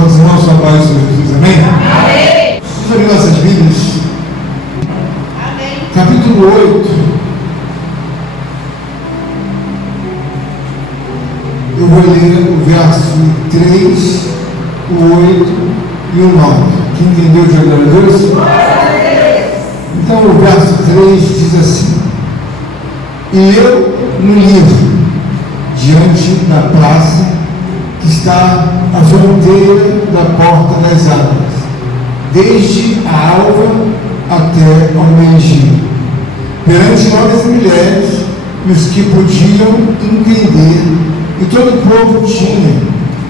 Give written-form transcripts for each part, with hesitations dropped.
Todos os irmãos são paz do Senhor Jesus, amém? Amém. Vamos abrir nossas Bíblias. Amém. Capítulo 8. Eu vou ler o verso 3, o 8 e o 9. Quem entendeu de glória a Deus? Então o verso 3 diz assim: E eu no livro, diante da praça que está à fronteira da porta das águas, desde a alva até ao meio-dia, perante homens e mulheres, e os que podiam entender, e todo o povo tinha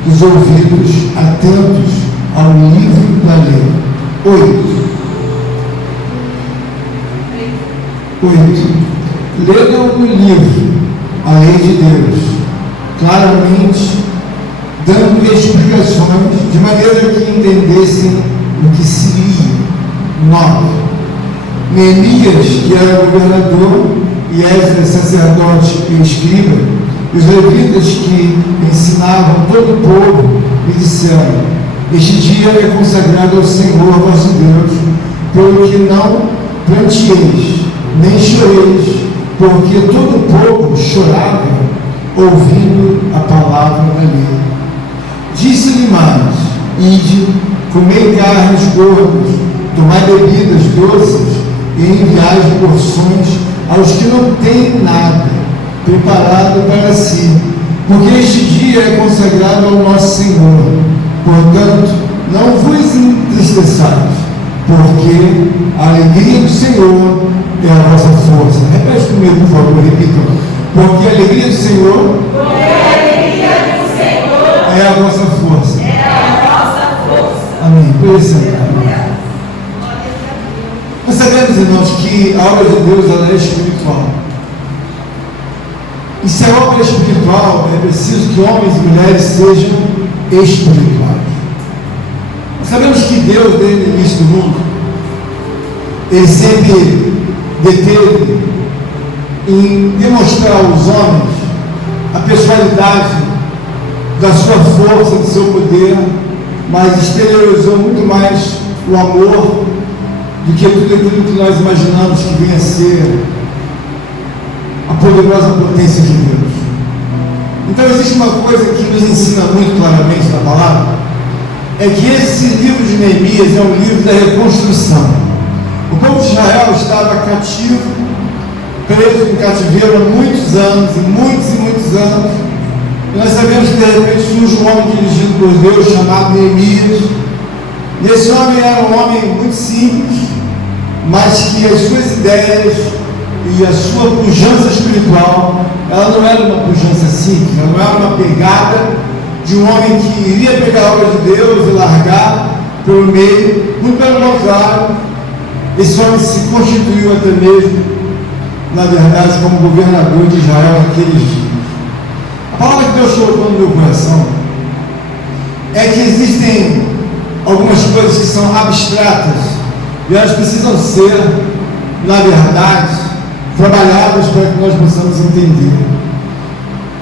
os ouvidos atentos ao livro da lei. 8. Leram no livro a lei de Deus, claramente dando explicações, de maneira que entendessem o que se lia. 9. Neemias, que era governador, e Esdras, sacerdote e escriba, e os levitas que ensinavam todo o povo, me disseram: Este dia é consagrado ao Senhor vosso Deus, pelo que não pranteeis, nem choreis, porque todo o povo chorava, ouvindo a palavra da lei. Disse-lhe mais: Ide, comei carnes gordas, tomai bebidas doces, e enviai porções aos que não têm nada preparado para si, porque este dia é consagrado ao nosso Senhor. Portanto, não vos entristeçais, porque a alegria do Senhor é a vossa força. Repete comigo, por favor, repitam. Porque a alegria do Senhor é a vossa força. É a vossa força. Amém. Por isso, nós sabemos, irmãos, que a obra de Deus ela é espiritual. E se a obra é espiritual, é preciso que homens e mulheres sejam espirituais. Nós sabemos que Deus, desde o início do mundo, Ele sempre deteve em demonstrar aos homens a personalidade da sua força, do seu poder, mas exteriorizou muito mais o amor do que tudo aquilo que nós imaginamos que venha a ser a poderosa potência de Deus. Então existe uma coisa que nos ensina muito claramente na palavra, é que esse livro de Neemias é um livro da reconstrução. O povo de Israel estava cativo, preso em cativeiro há muitos anos, e muitos anos. E nós sabemos que de repente surge um homem dirigido por Deus chamado Neemias. E esse homem era um homem muito simples, mas que as suas ideias e a sua pujança espiritual, ela não era uma pujança simples, ela não era uma pegada de um homem que iria pegar a obra de Deus e largar pelo meio. Muito pelo contrário, esse homem se constituiu até mesmo, na verdade, como governador de Israel naqueles dias. A palavra que Deus colocou no meu coração é que existem algumas coisas que são abstratas e elas precisam ser, na verdade, trabalhadas para que nós possamos entender.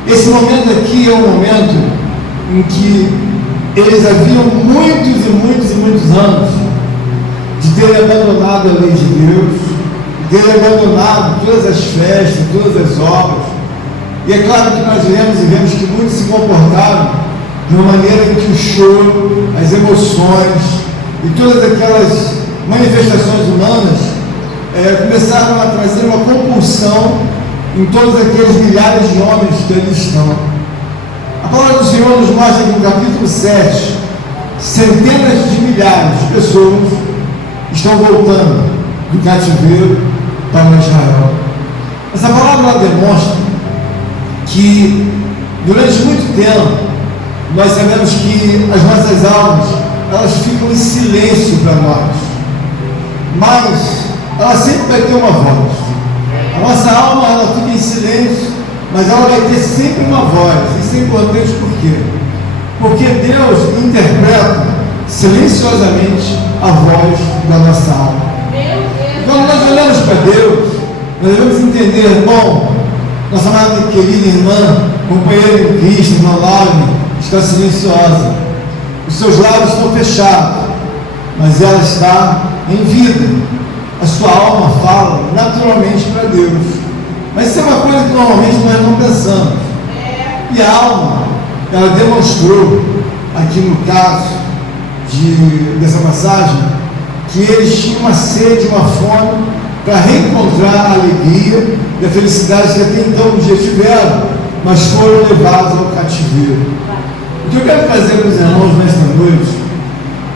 Esse momento aqui é um momento em que eles haviam muitos anos de terem abandonado a lei de Deus, de terem abandonado todas as festas, todas as obras. E é claro que nós lemos e vemos que muitos se comportaram de uma maneira em que o choro, as emoções e todas aquelas manifestações humanas começaram a trazer uma compulsão em todos aqueles milhares de homens que ali estão. A palavra do Senhor nos mostra que no capítulo 7, centenas de milhares de pessoas estão voltando do cativeiro para Israel. Essa palavra ela demonstra que durante muito tempo nós sabemos que as nossas almas elas ficam em silêncio para nós, mas ela sempre vai ter uma voz. A nossa alma ela fica em silêncio, mas ela vai ter sempre uma voz. Isso é importante por quê? Porque Deus interpreta silenciosamente a voz da nossa alma. Quando nós olhamos para Deus, nós devemos entender, bom, nossa amada querida irmã, companheira em Cristo, irmã Laure, está silenciosa. Os seus lábios estão fechados, mas ela está em vida. A sua alma fala naturalmente para Deus. Mas isso é uma coisa que normalmente nós não pensamos. E a alma, ela demonstrou, aqui no caso dessa passagem, que eles tinham uma sede, uma fome para reencontrar a alegria e a felicidade que até então um dia tiveram, mas foram levados ao cativeiro. O que eu quero trazer para os irmãos nesta noite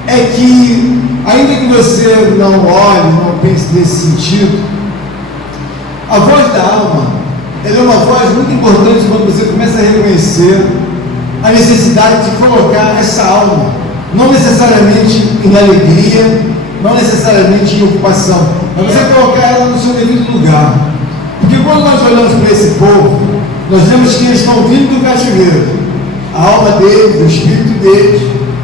é que, ainda que você não olhe, não pense nesse sentido, a voz da alma, ela é uma voz muito importante quando você começa a reconhecer a necessidade de colocar essa alma, não necessariamente em alegria, não necessariamente em ocupação, mas você colocar ela no seu devido lugar. Porque quando nós olhamos para esse povo, nós vemos que eles estão vindo do cativeiro. A alma deles, o espírito deles,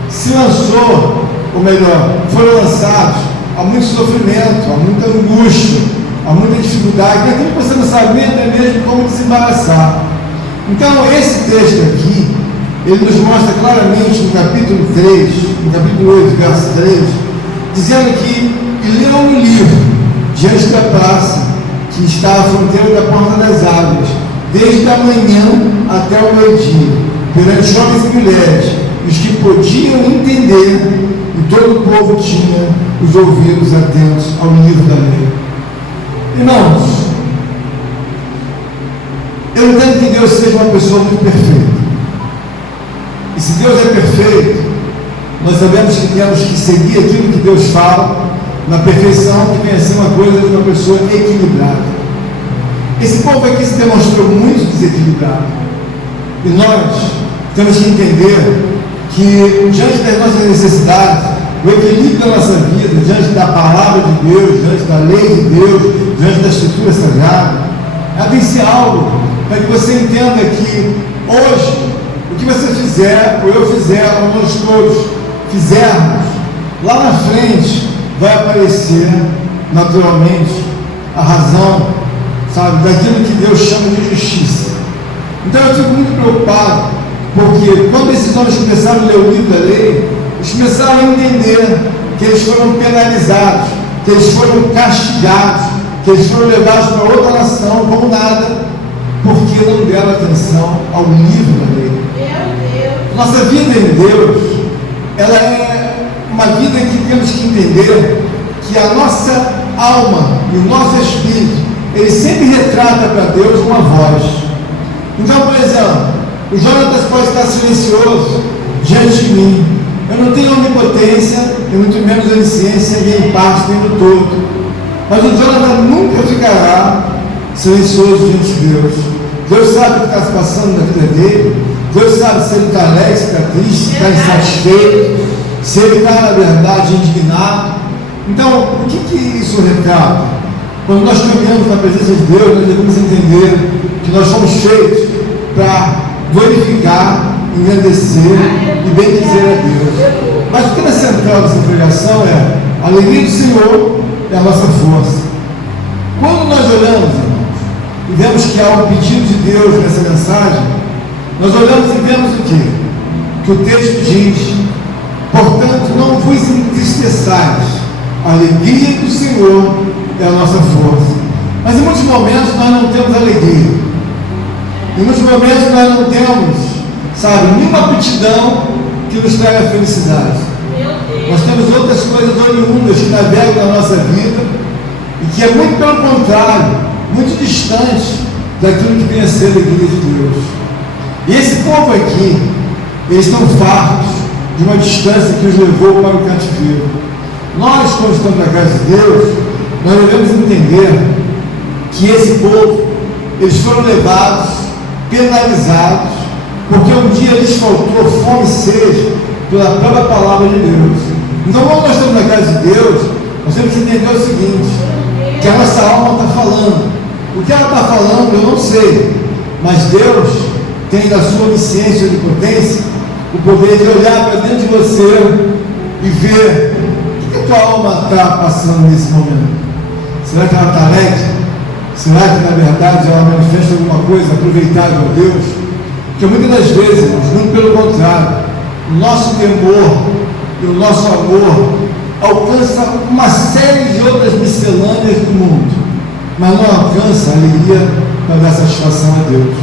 se lançou, ou melhor, foram lançados a muito sofrimento, a muita angústia, a muita dificuldade, aquilo que você não sabia até mesmo como desembaraçar. Então, esse texto aqui, ele nos mostra claramente no capítulo 3, no capítulo 8, verso 3, dizendo que ele leu um livro diante da praça que está à fronteira da porta das águas, desde a manhã até o meio-dia, perante homens e mulheres, os que podiam entender, e todo o povo tinha os ouvidos atentos ao livro da lei. Irmãos, eu entendo que Deus seja uma pessoa muito perfeita. E se Deus é perfeito, nós sabemos que temos que seguir aquilo que Deus fala, na perfeição, que vem a ser uma coisa de uma pessoa equilibrada. Esse povo aqui se demonstrou muito desequilibrado. E nós temos que entender que, diante das nossas necessidades, o equilíbrio da nossa vida, diante da palavra de Deus, diante da lei de Deus, diante da Escritura Sagrada, ela tem que ser algo para que você entenda que hoje, o que você fizer, ou eu fizer, ou nós todos fizermos, lá na frente vai aparecer naturalmente a razão, sabe, daquilo que Deus chama de justiça. Então eu fico muito preocupado, porque quando esses homens começaram a ler o livro da lei, eles começaram a entender que eles foram penalizados, que eles foram castigados, que eles foram levados para outra nação como nada, porque não deram atenção ao livro da lei. Nossa vida em Deus, ela é uma vida que temos que entender que a nossa alma e o nosso espírito, ele sempre retrata para Deus uma voz. Então, por exemplo, o Jonatas pode estar silencioso diante de mim. Eu não tenho onipotência, e muito menos onisciência, nem em parte, nem no todo. Mas o Jonatas nunca ficará silencioso diante de Deus. Deus sabe o que está se passando na vida dele. Deus sabe se ele está alegre, se está triste, se está insatisfeito, se ele está, na verdade, indignado. Então, o que isso retrata? Quando nós caminhamos na presença de Deus, nós devemos entender que nós somos feitos para glorificar, engrandecer e bendizer a Deus. Mas o que é central dessa pregação é a alegria do Senhor é a nossa força. Quando nós olhamos, irmãos, e vemos que há um pedido de Deus nessa mensagem, nós olhamos e vemos o quê? Que o texto diz: portanto, não vos entristeçais, a alegria do Senhor é a nossa força. Mas em muitos momentos nós não temos alegria. Em muitos momentos nós não temos, sabe, nenhuma aptidão que nos traga felicidade. Nós temos outras coisas oriundas que navegam na nossa vida e que é muito pelo contrário, muito distante daquilo que vem a ser a alegria de Deus. E esse povo aqui, eles estão fartos de uma distância que os levou para o cativeiro. Nós, quando estamos na casa de Deus, nós devemos entender que esse povo, eles foram levados, penalizados, porque um dia lhes faltou fome e sede pela própria palavra de Deus. Então, quando nós estamos na casa de Deus, nós temos que entender o seguinte, que a nossa alma está falando. O que ela está falando, eu não sei, mas Deus tem da sua onisciência e onipotência o poder de olhar para dentro de você e ver o que a tua alma está passando nesse momento. Será que ela está alegre? Será que na verdade ela manifesta alguma coisa aproveitável a Deus? Porque muitas das vezes, irmãos, muito pelo contrário, o nosso temor e o nosso amor alcança uma série de outras miscelâneas do mundo, mas não alcança a alegria para dar satisfação a Deus.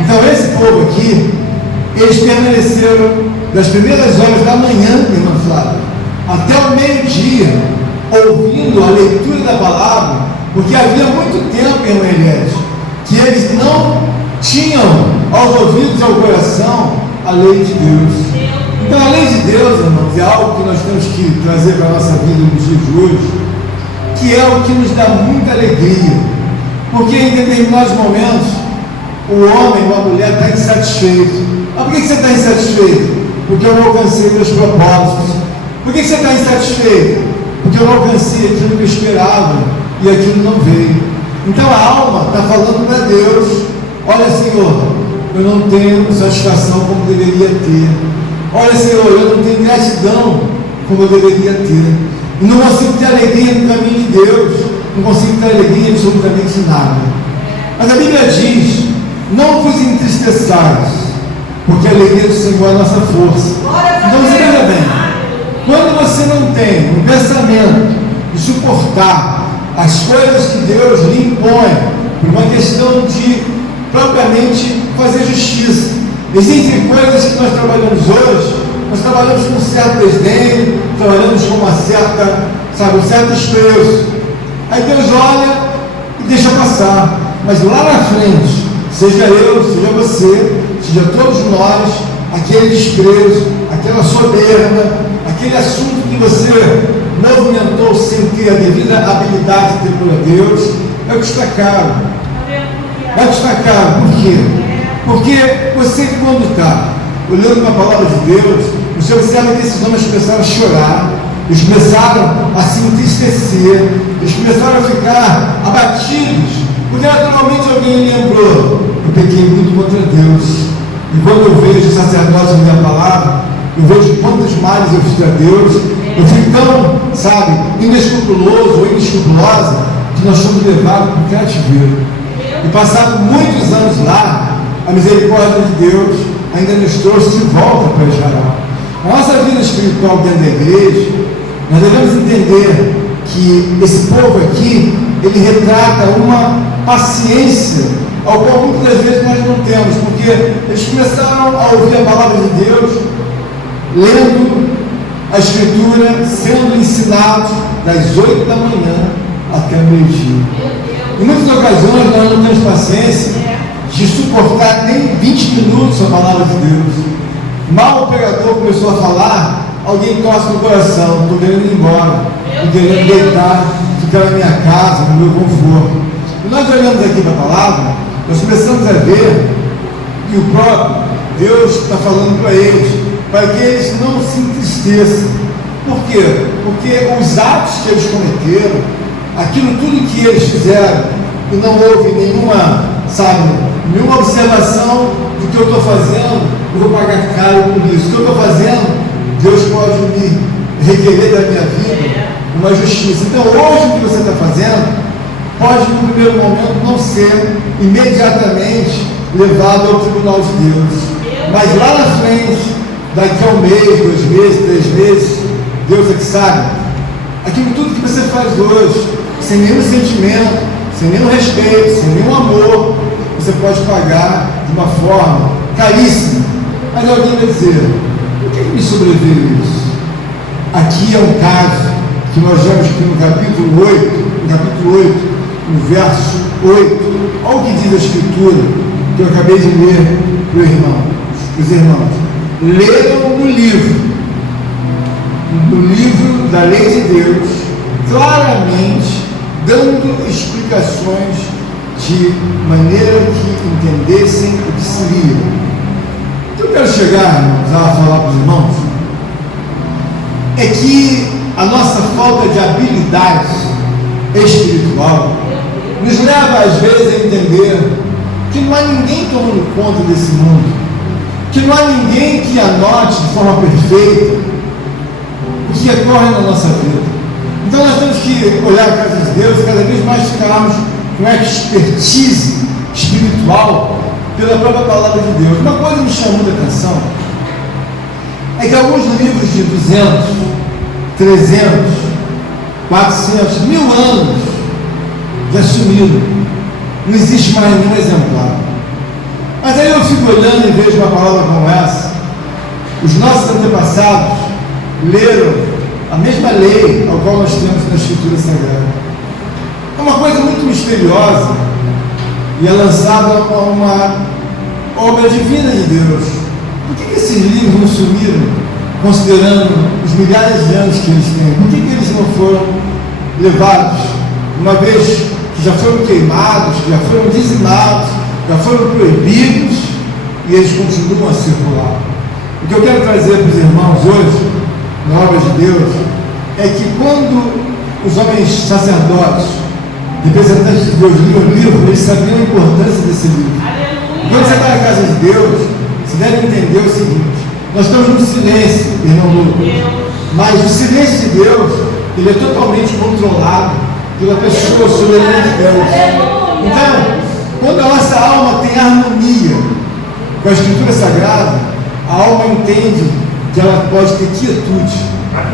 Então esse povo aqui, eles permaneceram das primeiras horas da manhã, irmã Flávia, até o meio-dia, ouvindo a leitura da palavra, porque havia muito tempo, irmã Eliette, que eles não tinham aos ouvidos e ao coração a lei de Deus. Então a lei de Deus, irmãos, é algo que nós temos que trazer para a nossa vida nos dias de hoje, que é o que nos dá muita alegria, porque em determinados momentos o homem ou a mulher está insatisfeito. Mas por que você está insatisfeito? Porque eu não alcancei meus propósitos. Por que você está insatisfeito? Porque eu não alcancei aquilo que eu esperava e aquilo não veio. Então a alma está falando para Deus: olha, Senhor, eu não tenho satisfação como deveria ter. Olha, Senhor, eu não tenho gratidão como eu deveria ter. E não consigo ter alegria no caminho de Deus. Não consigo ter alegria em absolutamente nada. Mas a Bíblia diz: não vos entristeçais, porque a alegria do Senhor é a nossa força. Então você veja bem, quando você não tem um pensamento de suportar as coisas que Deus lhe impõe, por uma questão de propriamente fazer justiça. Existem coisas que nós trabalhamos hoje, nós trabalhamos com um certo desdém, trabalhamos com uma certa, um certo desprezo. Aí Deus olha e deixa passar. Mas lá na frente, seja eu, seja você, seja todos nós, aquele desprezo, aquela soberba, aquele assunto que você movimentou sem ter a devida habilidade de ter por Deus, vai custar caro. Vai custar caro, por quê? Porque você, quando está olhando para a palavra de Deus, você observa que esses homens começaram a chorar, eles começaram a se entristecer, eles começaram a ficar abatidos, porque naturalmente alguém lembrou: eu pequei muito contra Deus. E quando eu vejo o sacerdote ler a palavra, eu vejo quantos males eu fiz a Deus, eu fico tão, inescrupuloso ou inescrupulosa, que nós somos levados para o cativeiro. E passados muitos anos lá, a misericórdia de Deus ainda nos trouxe de volta para Israel. A nossa vida espiritual dentro da igreja, nós devemos entender que esse povo aqui, ele retrata uma paciência ao qual muitas vezes nós não temos, porque eles começaram a ouvir a palavra de Deus, lendo a Escritura, sendo ensinados das 8 da manhã até o meio-dia. Em muitas ocasiões nós não temos paciência de suportar nem 20 minutos a palavra de Deus. Mal o pregador começou a falar, alguém tosse no coração: estou querendo ir embora, estou querendo deitar, ficar na minha casa, no meu conforto. E nós olhamos aqui para a palavra, nós começamos a ver que o próprio Deus está falando para eles, para que eles não se entristeçam. Por quê? Porque os atos que eles cometeram, aquilo tudo que eles fizeram, e não houve nenhuma observação do que eu estou fazendo, eu vou pagar caro por isso. O que eu estou fazendo, Deus pode me requerer da minha vida uma justiça. Então hoje o que você está fazendo pode no primeiro momento não ser imediatamente levado ao tribunal de Deus, mas lá na frente, daqui a 1 mês, 2 meses, 3 meses, Deus é que sabe, aquilo tudo que você faz hoje, sem nenhum sentimento, sem nenhum respeito, sem nenhum amor, você pode pagar de uma forma caríssima. Mas alguém vai dizer: por que me sobreveio isso? Aqui é um caso que nós vemos aqui no capítulo 8, no verso 8, olha o que diz a Escritura, que eu acabei de ler para os irmãos. Leram no livro da lei de Deus, claramente dando explicações de maneira que entendessem o que se lia. O que eu quero chegar, irmãos, a falar para os irmãos, é que a nossa falta de habilidade espiritual nos leva às vezes a entender que não há ninguém tomando conta desse mundo, que não há ninguém que anote de forma perfeita o que ocorre na nossa vida. Então nós temos que olhar a casa de Deus e cada vez mais ficarmos com expertise espiritual pela própria palavra de Deus. Uma coisa me chamou a atenção é é que alguns livros de 200, 300, 400, 1000 anos já sumiram. Não existe mais nenhum exemplar. Mas aí eu fico olhando e vejo uma palavra como essa. Os nossos antepassados leram a mesma lei ao qual nós temos na Escritura Sagrada. É uma coisa muito misteriosa e é lançada uma obra divina de Deus. Por que esses livros não sumiram, considerando os milhares de anos que eles têm? Por que eles não foram levados, uma vez que já foram queimados, que já foram dizimados, já foram proibidos, e eles continuam a circular? O que eu quero trazer para os irmãos hoje, na obra de Deus, é que quando os homens sacerdotes, representantes de Deus, liam o livro, eles sabiam a importância desse livro. Quando você está na casa de Deus, você deve entender o seguinte: nós estamos no silêncio, irmão Lucas, mas o silêncio de Deus, ele é totalmente controlado pela pessoa soberana de Deus. Então, quando a nossa alma tem harmonia com a Escritura Sagrada, a alma entende que ela pode ter quietude,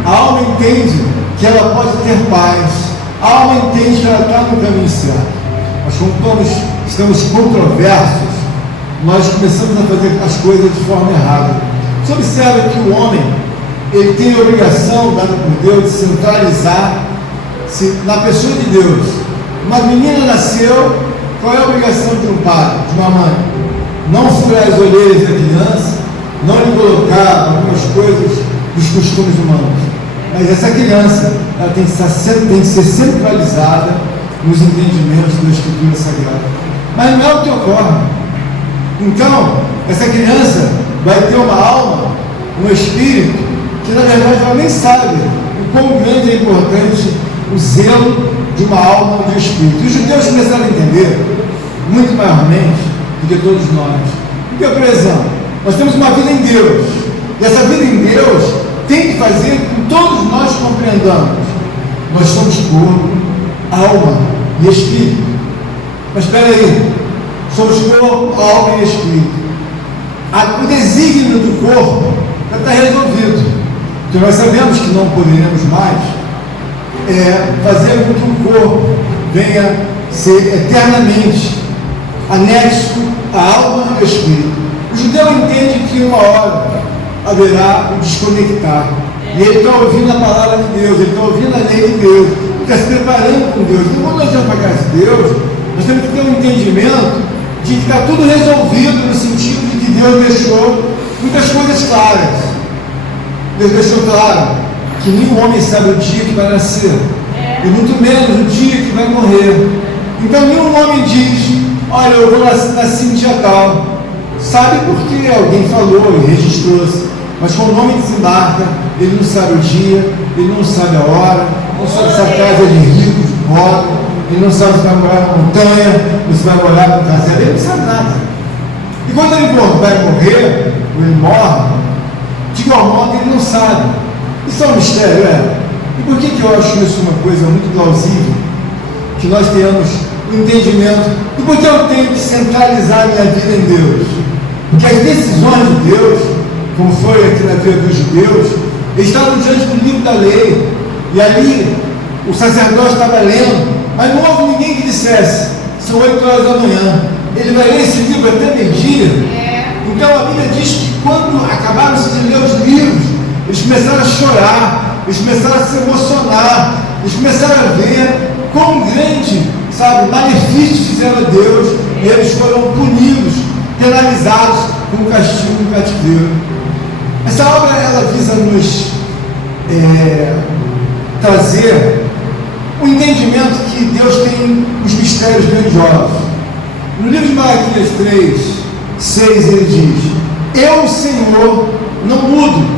a alma entende que ela pode ter paz, a alma entende que ela está no caminho certo. Mas quando estamos controversos, nós começamos a fazer as coisas de forma errada. Você observa que o homem, ele tem a obrigação dada por Deus de centralizar-se na pessoa de Deus. Uma menina nasceu, qual é a obrigação de um pai, de uma mãe? Não furar as orelhas da criança, não lhe colocar algumas coisas dos costumes humanos. Mas essa criança, ela tem que ser centralizada nos entendimentos da Escritura Sagrada. Mas não é o que ocorre. Então, essa criança vai ter uma alma, um espírito, que na verdade ela nem sabe o quão grande é importante o zelo de uma alma e de um espírito. E os judeus começaram a entender, muito maiormente, do que todos nós. Porque, por exemplo, nós temos uma vida em Deus, e essa vida em Deus tem que fazer com que todos nós compreendamos. Nós somos corpo, alma e espírito. Mas espera aí, somos corpo, alma e espírito. O desígnio do corpo já está resolvido, porque nós sabemos que não poderemos mais fazer com que o corpo venha ser eternamente anexo à alma e ao espírito. O judeu entende que uma hora haverá o desconectar, e ele está ouvindo a palavra de Deus, ele está ouvindo a lei de Deus, ele está se preparando com Deus. Então, quando nós vamos para a casa de Deus, nós temos que ter um entendimento de que está tudo resolvido, no sentido de que Deus deixou muitas coisas claras. Deus deixou claro que nenhum homem sabe o dia que vai nascer, e muito menos o dia que vai morrer. Então nenhum homem diz: olha, eu vou nascer em dia tal. Sabe porque alguém falou e registrou-se, mas quando o homem desembarca, ele não sabe o dia, ele não sabe a hora, não sabe se a casa é de rico, de pobre, ele não sabe se vai morar na montanha, ou se vai morar no caseiro, ele não sabe nada. E quando ele vai morrer, ou ele morre, de igual modo ele não sabe. Isso é um mistério, é? E por que eu acho isso uma coisa muito plausível? Que nós tenhamos o entendimento do porquê eu tenho que centralizar a minha vida em Deus. Porque as decisões de Deus, como foi aqui na vida dos judeus, eles estavam diante do livro da lei, e ali o sacerdote estava lendo, mas não houve ninguém que dissesse: são 8 horas da manhã, ele vai ler esse livro até meio-dia. Então a Bíblia diz que quando acabaram de ler os livros, eles começaram a chorar, eles começaram a se emocionar, eles começaram a ver quão grande, malefícios fizeram a Deus, e eles foram punidos, penalizados com castigo e cativeiro. Essa obra, ela visa nos trazer o entendimento que Deus tem os mistérios grandiosos. No livro de Malaquias 3, 6, ele diz: eu, Senhor, não mudo.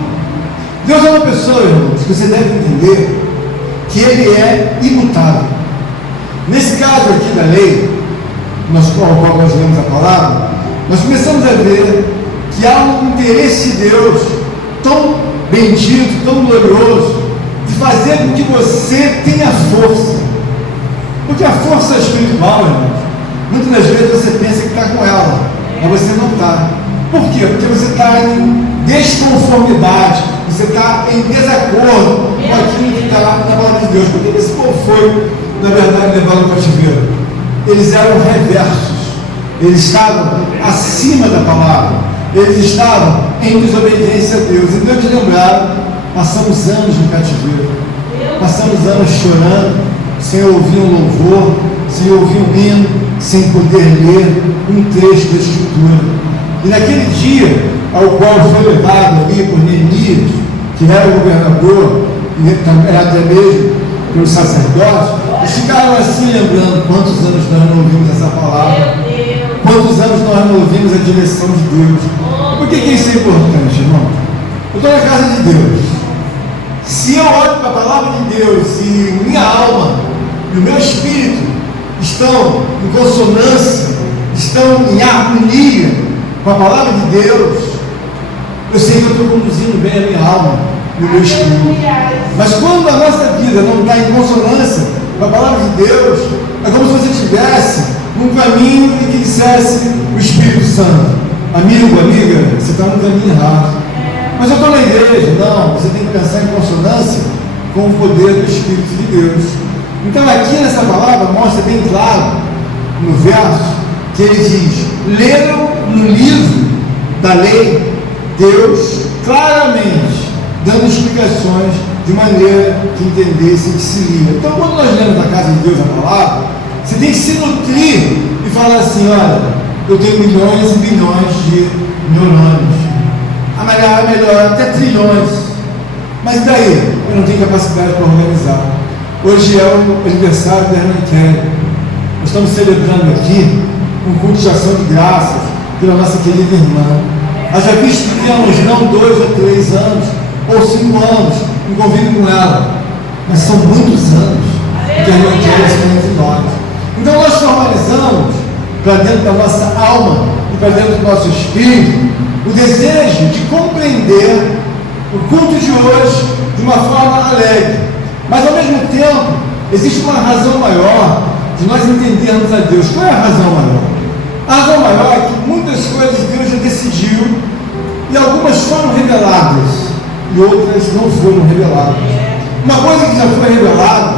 Deus é uma pessoa, irmãos, que você deve entender que ele é imutável. Nesse caso aqui da lei, ao qual nós lemos a palavra, nós começamos a ver que há um interesse de Deus tão bendito, tão glorioso, de fazer com que você tenha força. Porque a força espiritual, irmãos, muitas das vezes você pensa que está com ela, mas você não está. Por quê? Porque você está em desconformidade, você está em desacordo com aquilo que está na palavra de Deus. Por que esse povo foi, na verdade, levado ao cativeiro? Eles eram reversos, eles estavam acima da palavra, eles estavam em desobediência a Deus. Então eles lembraram, passamos anos no cativeiro, passamos anos chorando, sem ouvir um louvor, sem ouvir um hino, sem poder ler um trecho da Escritura. E naquele dia, ao qual foi levado ali por Neemias, que era o governador, e era até mesmo pelo sacerdote, eles ficaram assim lembrando quantos anos nós não ouvimos essa palavra, quantos anos nós não ouvimos a direção de Deus. Por que isso é importante, irmão? Eu estou na casa de Deus. Se eu olho para a palavra de Deus e minha alma e o meu espírito estão em consonância, estão em harmonia com a palavra de Deus, eu sei que eu estou conduzindo bem a minha alma e o meu espírito. Mas quando a nossa vida não está em consonância com a palavra de Deus, é como se você estivesse num caminho em que dissesse o Espírito Santo: amigo, amiga, você está no caminho errado. Mas eu estou na igreja. Não, você tem que pensar em consonância com o poder do Espírito de Deus. Então aqui nessa palavra mostra bem claro, no verso, que ele diz: leram no livro da lei Deus claramente, dando explicações de maneira que entendessem que se lia. Então quando nós lemos na casa de Deus a palavra, você tem que se nutrir e falar assim: olha, eu tenho milhões e bilhões de neurônios, melhor, até trilhões, mas daí eu não tenho capacidade para organizar. Hoje é o aniversário da irmã Kelly. Nós estamos celebrando aqui um culto de ação de graças pela nossa querida irmã. Haja visto que temos não 2 ou 3 anos ou 5 anos em convívio com ela, mas são muitos anos que a irmã Kelly está entre nós. Então nós formalizamos para dentro da nossa alma e para dentro do nosso espírito o desejo de compreender o culto de hoje de uma forma alegre. Mas ao mesmo tempo, existe uma razão maior de nós entendermos a Deus. Qual é a razão maior? A razão maior é que muitas coisas Deus já decidiu e algumas foram reveladas e outras não foram reveladas. Uma coisa que já foi revelada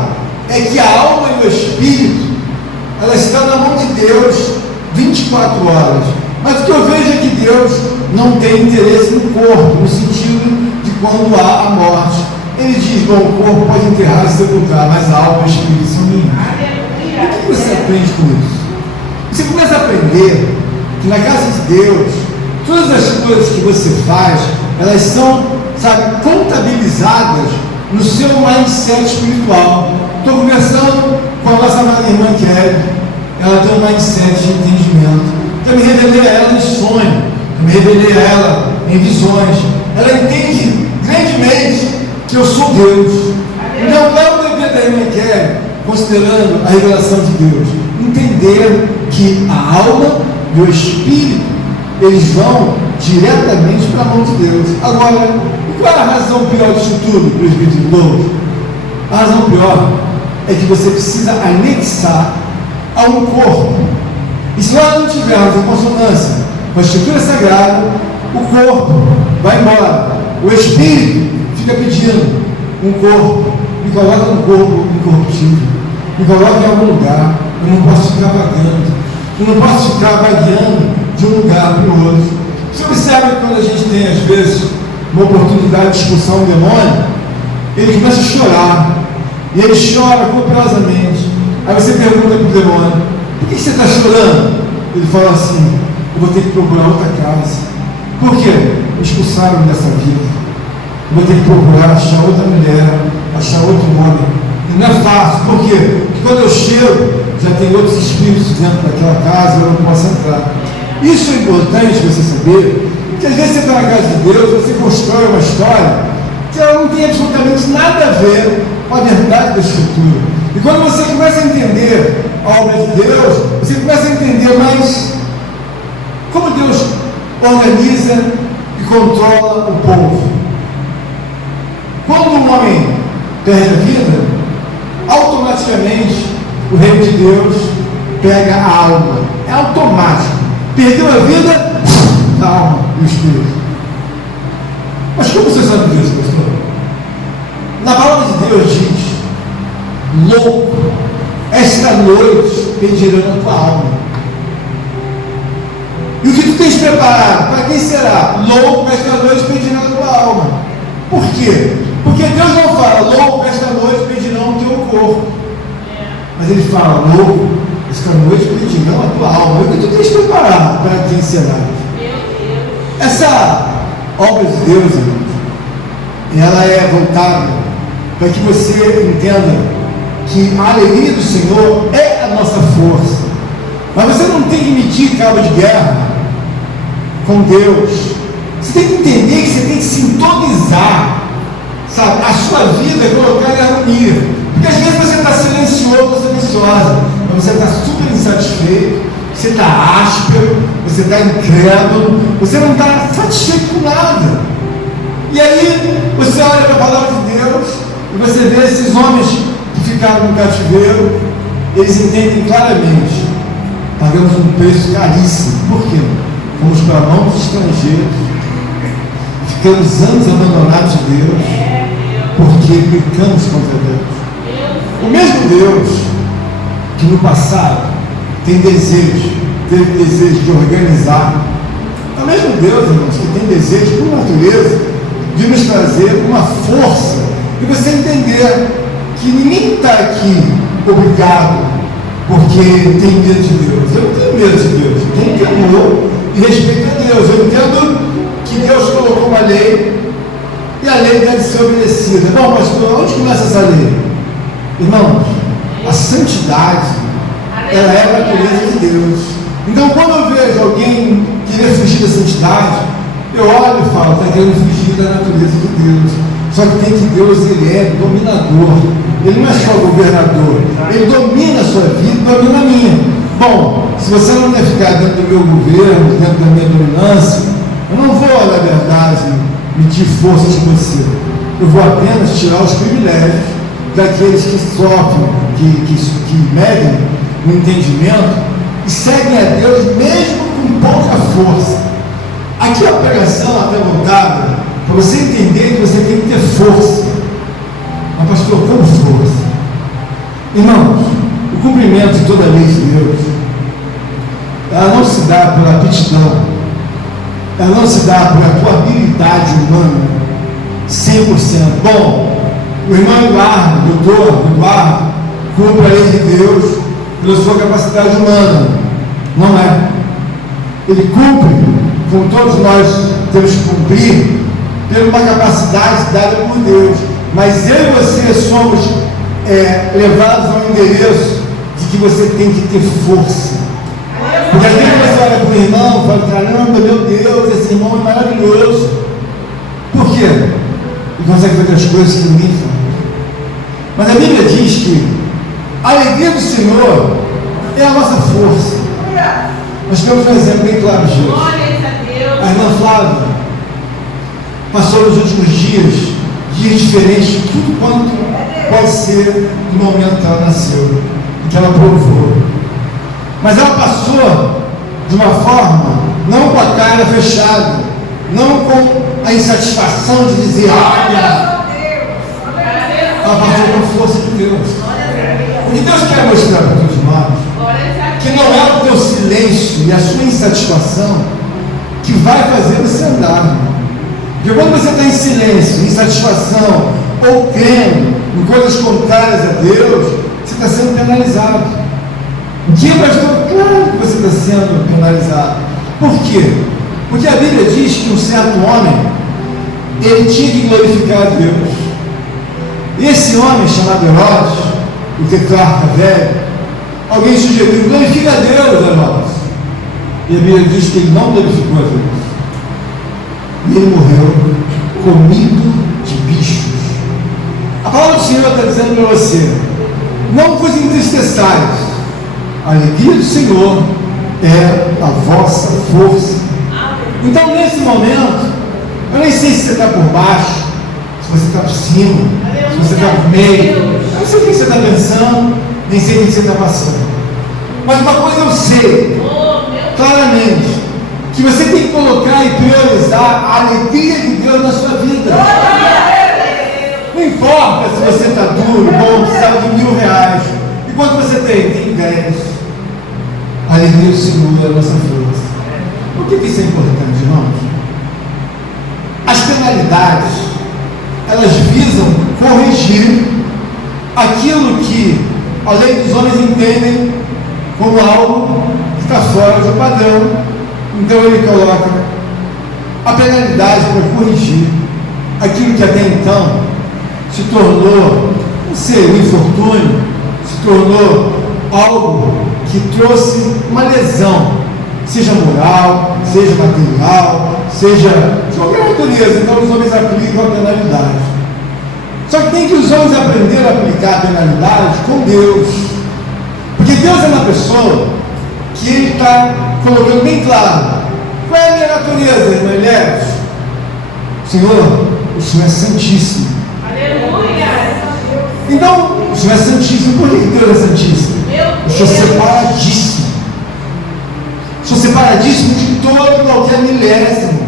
é que a alma e o espírito, ela está na mão de Deus 24 horas. Mas o que eu vejo é que Deus não tem interesse no corpo, no sentido de quando há a morte. Ele diz: bom, o corpo pode enterrar e sepultar, mas a alma e o espírito são minhas. O que você aprende com isso? Você começa a aprender que na casa de Deus, todas as coisas que você faz, elas são, contabilizadas no seu mindset espiritual. Estou conversando com a nossa amada irmã Kelly. Ela tem um mindset de entendimento. Eu me revelei a ela em sonho, eu me revelei a ela em visões. Ela entende grandemente que eu sou Deus. Então, qual é o dever da irmã Kelly, considerando a revelação de Deus? Entender que a alma e o espírito, eles vão diretamente para a mão de Deus. Agora, qual é a razão pior disso tudo, presbítero Douglas? A razão pior é que você precisa anexar a um corpo. E se nós não tivermos em consonância com a Escritura Sagrada, o corpo vai embora. O espírito fica pedindo um corpo. Me coloca um corpo incorruptível. Me coloca em algum lugar. Eu não posso ficar vagando. Eu não posso ficar vagueando de um lugar para o outro. Você observa que quando a gente tem, às vezes, uma oportunidade de expulsar um demônio, ele começa a chorar. E ele chora copiosamente. Aí você pergunta para o demônio: por que você está chorando? Ele fala assim: eu vou ter que procurar outra casa. Por quê? Me expulsaram dessa vida. Eu vou ter que procurar achar outra mulher, achar outro homem. E não é fácil. Por quê? Porque quando eu chego, já tem outros espíritos dentro daquela casa, eu não posso entrar. Isso é importante você saber, que às vezes você está na casa de Deus, você constrói uma história que ela não tem absolutamente nada a ver com a verdade da Escritura. E quando você começa a entender a obra de Deus, você começa a entender mais como Deus organiza e controla o povo. Quando um homem perde a vida, automaticamente o reino de Deus pega a alma. É automático. Perdeu a vida, a alma e o espírito. Mas como você sabe disso, pastor? Na palavra de Deus diz: louco, esta noite pedirão a tua alma. E o que tu tens preparado? Para quem será? Louco, esta noite pedirão a tua alma. Por quê? Porque Deus não fala: louco, esta noite pedirão o teu corpo. Mas Ele fala: louco, esta noite pedirão a tua alma. E o que tu tens preparado? Para quem será? Essa obra de Deus, irmãos, ela é voltada para que você entenda que a alegria do Senhor é a nossa força. Mas você não tem que medir cabo de guerra com Deus. Você tem que entender que você tem que sintonizar, sabe, a sua vida, colocar em harmonia. Porque às vezes você está silencioso, silenciosa, mas você está super insatisfeito, você está áspero, você está incrédulo, você não está satisfeito com nada. E aí você olha para a palavra de Deus e você vê esses homens que ficaram no cativeiro, eles entendem claramente: pagamos um preço caríssimo. Por quê? Fomos para mãos dos estrangeiros, ficamos anos abandonados de Deus, porque pecamos contra Deus. O mesmo Deus que no passado teve desejo de organizar, é o mesmo Deus, irmãos, que tem desejo, por natureza, de nos trazer uma força, e você entender que ninguém está aqui obrigado porque tem medo de Deus. Eu não tenho medo de Deus, eu tenho temor e respeito a Deus. Eu entendo que Deus colocou uma lei e a lei deve ser obedecida. Bom, pastor, onde começa essa lei? Irmãos, a santidade, ela é a natureza de Deus. Então, quando eu vejo alguém querer fugir da santidade, eu olho e falo: está querendo fugir da natureza de Deus. Só que tem que Deus, Ele é dominador. Ele não é só governador. Ele domina a sua vida, domina a minha. Bom, se você não quer ficar dentro do meu governo, dentro da minha dominância, eu não vou, na verdade, medir força de você. Eu vou apenas tirar os privilégios daqueles que sofrem, que medem no entendimento e seguem a Deus mesmo com pouca força. Aqui a pregação até voltada para você entender que você tem que ter força. Mas pastor, como força? Irmãos, o cumprimento de toda a lei de Deus, ela não se dá pela aptidão, ela não se dá pela tua habilidade humana 100%. Bom, o irmão Eduardo, o doutor Eduardo, cumpre a lei de Deus pela sua capacidade humana. Não é. Ele cumpre, como todos nós temos que cumprir, pela uma capacidade dada por Deus. Mas eu e você somos levados ao endereço de que você tem que ter força. Porque às vezes você olha para o irmão e fala: caramba, meu Deus, esse irmão é maravilhoso. Por quê? Ele consegue fazer as coisas que ninguém faz. Mas a Bíblia diz que a alegria do Senhor é a nossa força. Nós temos um exemplo bem claro disso. A irmã Flávia passou nos últimos dias diferentes de tudo quanto pode ser no momento que ela nasceu e que ela provou. Mas ela passou de uma forma, não com a cara fechada, não com a insatisfação de dizer: olha, ela passou com a força de Deus. O que Deus quer mostrar para todos nós, que não é o teu silêncio e a sua insatisfação que vai fazer você andar. Porque quando você está em silêncio, insatisfação, ou crendo em coisas contrárias a Deus, você está sendo penalizado. O que, pastor? Claro que você está sendo penalizado. Por quê? Porque a Bíblia diz que um certo homem, ele tinha que glorificar a Deus. E esse homem, chamado Herodes, o tetrarca velho, alguém sugeriu: glorifica a Deus, Herodes. E a Bíblia diz que ele não glorificou a Deus. E ele morreu comido de bichos. A palavra do Senhor está dizendo para você: não vos entristeçais, a alegria do Senhor é a vossa força. Então, nesse momento, eu nem sei se você está por baixo, se você está por cima, se você está por meio, eu não sei o que você está pensando, nem sei o que você está passando. Mas uma coisa eu sei claramente: que você tem que colocar e priorizar a alegria de Deus na sua vida. Não importa se você está duro, bom, precisava de R$1.000. E quanto você tem? Tem 10. A alegria do Senhor é a nossa força. Por que isso é importante, irmãos? As penalidades, elas visam corrigir aquilo que a lei dos homens entendem como algo que está fora do padrão. Então ele coloca a penalidade para corrigir aquilo que até então se tornou, não sei, um infortúnio, se tornou algo que trouxe uma lesão, seja moral, seja material, seja de qualquer natureza. Então os homens aplicam a penalidade. Só que tem que os homens aprender a aplicar a penalidade com Deus. Porque Deus é uma pessoa que Ele está colocando bem claro. Qual é a minha natureza, irmãos? Senhor, o Senhor é santíssimo. Aleluia! Então, o Senhor é santíssimo. Por que Deus é santíssimo? O Senhor é separadíssimo. O Senhor é separadíssimo de todo e qualquer milésimo,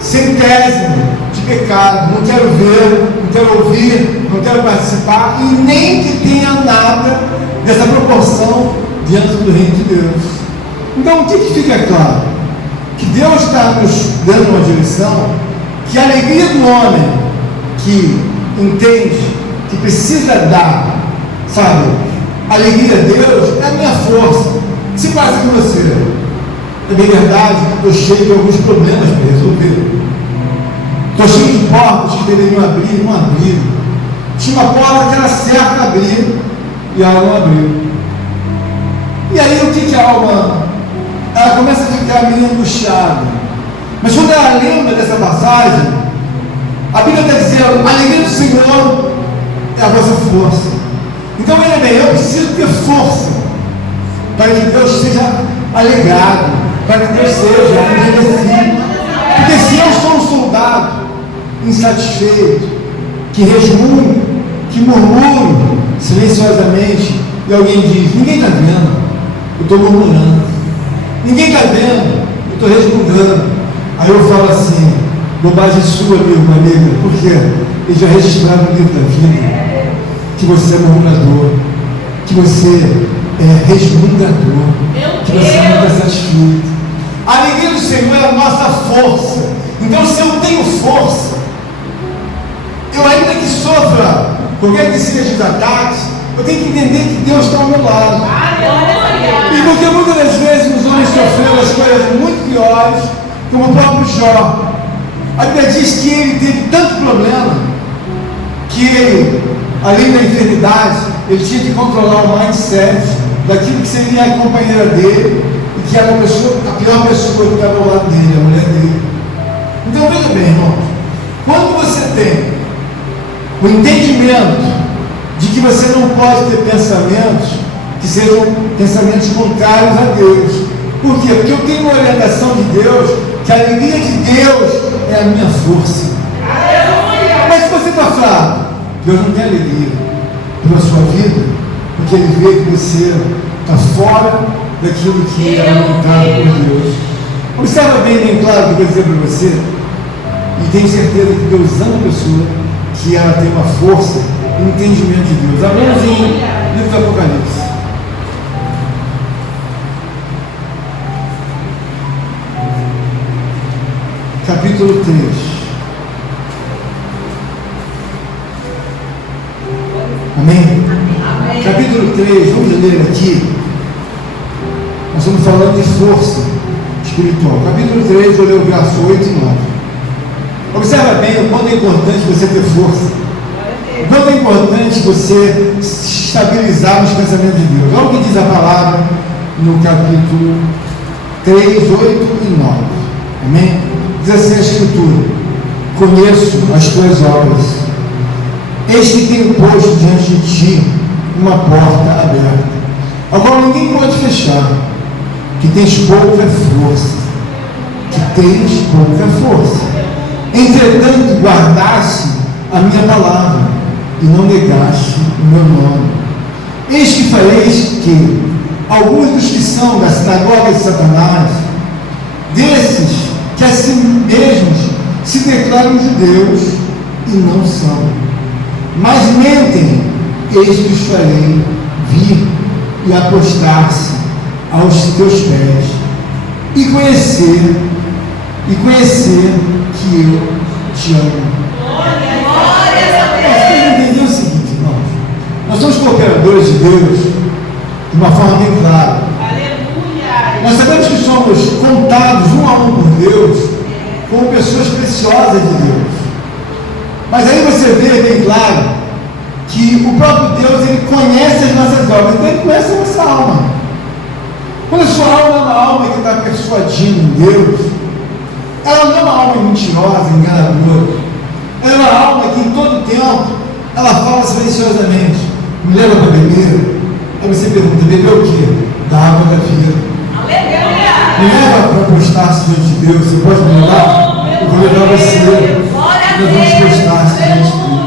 centésimo de pecado. Não quero ver, não quero ouvir, não quero participar, e nem que tenha nada dessa proporção diante do reino de Deus. Então, o que fica claro? Que Deus está nos dando uma direção, que a alegria do homem que entende, que precisa dar, sabe, a alegria a Deus é a minha força. O que se passa com você? É bem verdade que estou cheio de alguns problemas para resolver. Estou cheio de portas que deveriam abrir, não abriram. Tinha uma porta que era certa abrir e ela não abriu. E aí o que a alma? Ela começa a ficar meio angustiada. Mas quando ela lembra dessa passagem, a Bíblia está dizendo: a alegria do Senhor é a vossa força. Então, veja bem, eu preciso ter força para que Deus seja alegrado, para que Deus seja enriquecido. Porque se eu sou um soldado insatisfeito, que resmungo, que murmuro silenciosamente, e alguém diz: ninguém está vendo, eu estou murmurando, ninguém está vendo, eu estou resmungando. Aí eu falo assim: bobagem sua, amigo, amiga, porque eles já registraram no livro da vida que você é murmurador, que você é resmungador, que você não está satisfeito. A alegria do Senhor é a nossa força. Então, se eu tenho força, eu ainda que sofra qualquer que seja os ataques, eu tenho que entender que Deus está ao meu lado. E porque muitas das vezes os homens sofreram as coisas muito piores, como o próprio Jó. A Bíblia diz que ele teve tanto problema que ele, além da enfermidade, ele tinha que controlar o mindset daquilo que seria a companheira dele e que era a pior pessoa que estava ao lado dele, a mulher dele. Então veja bem, irmãos, quando você tem o entendimento de que você não pode ter pensamentos que sejam pensamentos contrários a Deus. Por quê? Porque eu tenho uma orientação de Deus, que a alegria de Deus é a minha força. Mas se você está fraco, Deus não tem alegria pela sua vida, porque Ele vê que você está fora daquilo que é alimentado por Deus. Observa bem claro o que eu vou dizer para você, e tenho certeza que Deus ama a pessoa, que ela tem uma força e um entendimento de Deus. Abramos em livro do Apocalipse. Capítulo 3. Amém? Amém? Capítulo 3, vamos ler aqui. Nós estamos falando de força espiritual. Capítulo 3, vou ler o verso 8 e 9. Observa bem o quanto é importante você ter força. O quanto é importante você se estabilizar nos pensamentos de Deus. Olha o que diz a palavra no capítulo 3, 8 e 9. Amém? Diz assim a Escritura: conheço as tuas obras, eis que tenho posto diante de ti uma porta aberta, a qual ninguém pode fechar, que tens pouca força, entretanto guardaste a minha palavra, e não negaste o meu nome. Eis que fareis que alguns dos que são da sinagoga de Satanás desses que a si mesmos se declaram judeus e não são, mas mentem. Eis que os farei vir e apostar-se aos teus pés e conhecer que eu te amo. Nós entender o seguinte, irmãos: nós somos cooperadores de Deus de uma forma bem clara. Nós sabemos que somos contados um a um por Deus como pessoas preciosas de Deus. Mas aí você vê bem claro que o próprio Deus, ele conhece as nossas obras, então ele conhece a nossa alma. Quando a sua alma é uma alma que está persuadindo em Deus, ela não é uma alma mentirosa, enganadora. Ela é uma alma que em todo tempo ela fala silenciosamente: me leva para beber. Aí você pergunta: beber o quê? Da água da vida. Me leva para postar-se diante de Deus. Você pode me levar? Eu vou levar você. Nós vamos postar-se diante de Deus.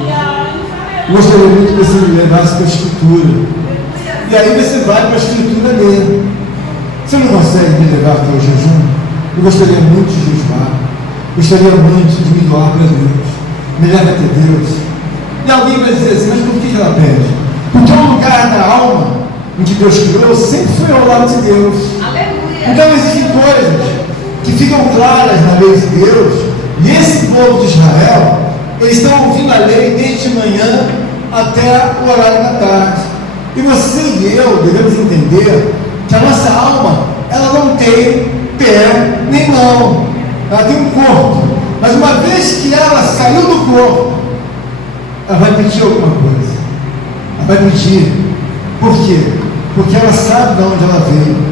Eu gostaria muito que você me levasse para a Escritura. E aí você vai para a Escritura ler. Você não consegue me levar até o jejum? Eu gostaria muito de jejuar. Gostaria muito de me doar para Deus. Me leva até Deus. E alguém vai dizer assim: mas por que ela pede? Porque o lugar da alma em que Deus criou sempre foi ao lado de Deus. Então existem coisas que ficam claras na lei de Deus, e esse povo de Israel, eles estão ouvindo a lei desde manhã até o horário da tarde. E você e eu devemos entender que a nossa alma, ela não tem pé nem mão, ela tem um corpo, mas uma vez que ela saiu do corpo, ela vai pedir alguma coisa. Ela vai pedir. Por quê? Porque ela sabe de onde ela veio.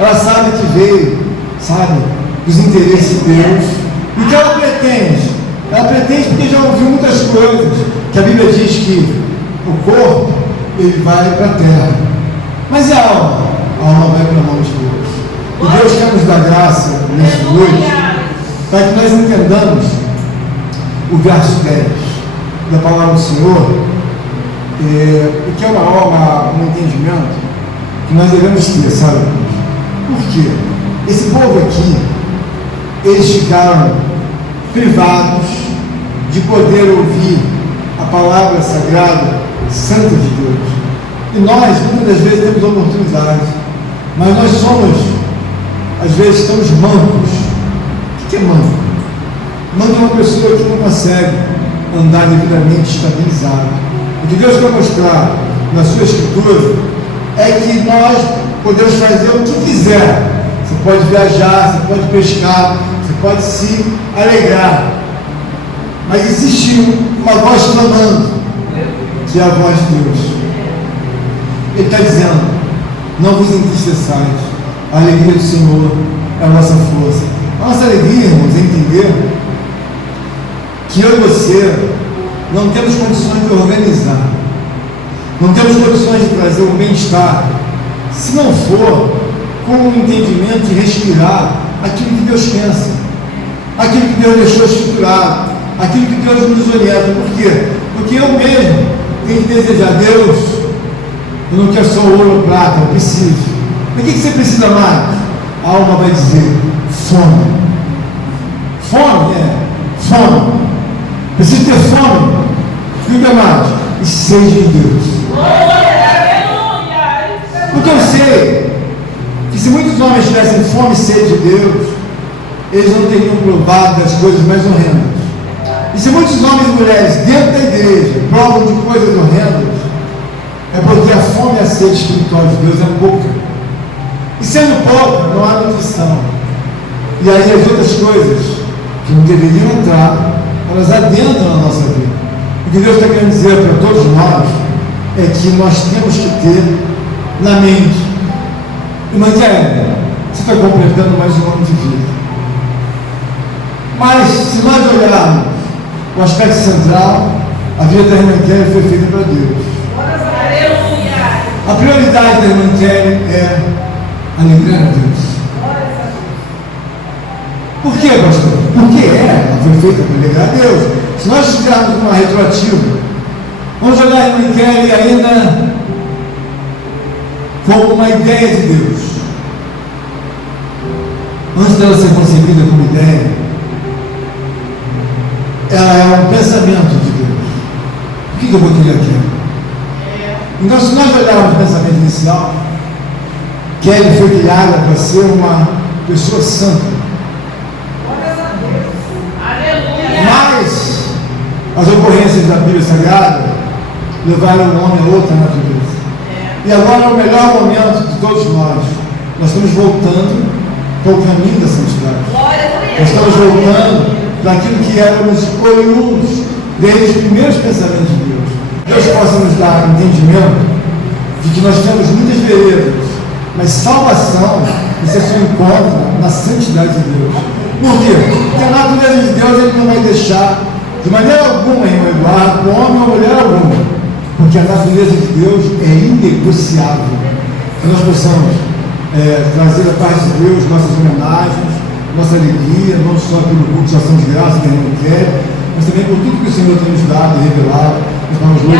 Ela sabe que veio, sabe, dos interesses de Deus. E o que ela pretende? Ela pretende porque já ouviu muitas coisas, que a Bíblia diz que o corpo, ele vai para a terra. Mas e a alma? A alma vai para a mão de Deus. E Deus quer nos dar graça nessa noite, para que nós entendamos o verso 10 da palavra do Senhor, e que é um entendimento que nós devemos ter, sabe? Por quê? Esse povo aqui, eles ficaram privados de poder ouvir a palavra sagrada, santa de Deus. E nós, muitas das vezes, temos oportunidades, mas nós somos, às vezes, estamos mancos. O que é manco? Manco é uma pessoa que não consegue andar devidamente estabilizado. O que Deus quer mostrar na sua Escritura é que nós podemos fazer o que quiser. Você pode viajar, você pode pescar, você pode se alegrar, mas existe uma voz clamando, que é a voz de Deus. Ele está dizendo: não vos entristeçais, a alegria do Senhor é a nossa força. A nossa alegria, irmãos, é entender que eu e você não temos condições de organizar, não temos condições de trazer um bem-estar, se não for com o entendimento de respirar aquilo que Deus pensa, aquilo que Deus deixou estruturado, aquilo que Deus nos orienta. Por quê? Porque eu mesmo tenho que desejar: Deus, eu não quero só ouro ou prata, eu preciso. Mas o que você precisa mais? A alma vai dizer: fome. Fome fome. Preciso ter fome. E o que mais? E sede de Deus. Porque eu sei que se muitos homens tivessem fome e sede de Deus, eles não teriam provado das coisas mais horrendas. E se muitos homens e mulheres dentro da igreja provam de coisas horrendas, é porque a fome e a sede espiritual de Deus é pouca. E sendo pouca, não há nutrição. E aí as outras coisas que não deveriam entrar, elas adentram na nossa vida. O que Deus está querendo dizer para todos nós é que nós temos que ter na mente: irmã Kélia, você está completando mais um ano de vida. Mas se nós olharmos o aspecto central, a vida da irmã Kélia foi feita para Deus. A prioridade da irmã Kélia é alegrar a Deus. Por quê, pastor? Porque ela foi feita para alegrar a Deus. Se nós fizermos uma retroativa, vamos olhar a irmã Kélia ainda como uma ideia de Deus. antes dela ser concebida como ideia, ela é um pensamento de Deus. Por que eu vou querer aquilo? Então, se nós olharmos o pensamento inicial, Kelly foi criada para ser uma pessoa santa. Mas as ocorrências da Bíblia Sagrada levaram o homem a outra natureza. E agora é o melhor momento de todos nós. Nós estamos voltando para o caminho da santidade. Nós estamos voltando para aquilo que éramos oriundos desde os primeiros pensamentos de Deus. Deus possa nos dar entendimento de que nós temos muitas veredas, mas salvação você só encontra na santidade de Deus. Por quê? Porque a natureza de Deus ele não vai deixar de maneira alguma, irmão Eduardo, homem ou mulher alguma, porque a natureza de Deus é inegociável. Que nós possamos trazer a paz de Deus, nossas homenagens, nossa alegria, não só pelo culto de ação de graça que a gente quer, mas também por tudo que o Senhor tem nos dado e revelado. Nós vamos hoje